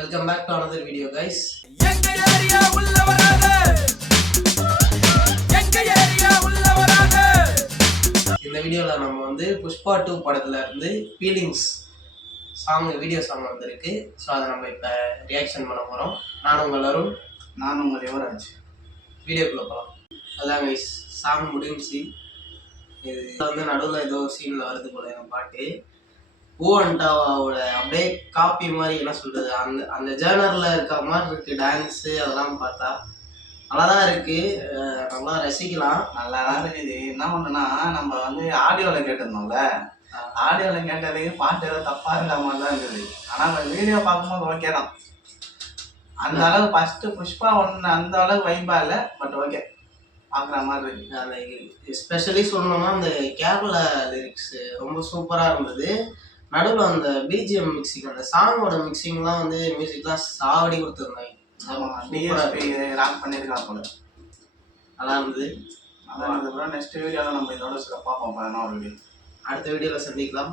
Welcome back to another video, guys. இந்த வீடியோல நம்ம வந்து புஷ்பா 2 படத்துல இருந்து ஃபீலிங்ஸ் வீடியோ சாங் வந்திருக்கு. ஸோ அதை நம்ம இப்போ ரியாக்ஷன் பண்ண போகிறோம். நான் உங்கள் அருண். நான் உங்கள் யுவராஜ். வீடியோக்குள்ளே போகலாம். அதான் கைஸ், சாங் முடிஞ்சு இது வந்து நடுவில் ஏதோ ஒரு சீனில் வருது போல எங்கள் பாட்டு. ஓ அண்டாவோட அப்படியே காப்பி மாதிரி, என்ன சொல்கிறது, அந்த ஜேர்னரில் இருக்க மாதிரி இருக்குது. டான்ஸு அதெல்லாம் பார்த்தா நல்லா தான் இருக்குது, நல்லா ரசிக்கலாம். நல்லா தான் இருக்குது. என்ன பண்ணுன்னா, நம்ம வந்து ஆடியோவில் கேட்டிருந்தோம்ல, ஆடியோவில் கேட்டதுக்கு பாட்டு ஏதோ தப்பாக இருக்கிற மாதிரி தான் இருக்குது. ஆனால் நம்ம வீடியோ பார்க்கும்போது ஓகே தான். அந்த அளவு ஃபஸ்ட்டு புஷ்பா 1 அந்த அளவு வைப்பாக இல்லை, பட் ஓகே பார்க்குற மாதிரி இருக்குது. அந்த எஸ்பெஷலி சொல்லணும்னா அந்த கேரளா லிரிக்ஸ் ரொம்ப சூப்பராக இருந்தது. நடுவில் அந்த பிஜிஎம் மிக்சிங், அந்த சாங்கோட மிக்சிங்லாம் வந்து மியூசிக்லாம் சாவடி கொடுத்துருந்தாங்க. ராக் பண்ணியிருக்காங்க போல, நல்லா இருந்தது. அதான் அதுக்கப்புறம் நெக்ஸ்ட் வீடியோவில் நம்ம இதோட சிறப்பாக பார்ப்போம். என்ன ஒரு வீடியோ, அடுத்த வீடியோவில் சந்திக்கலாம்.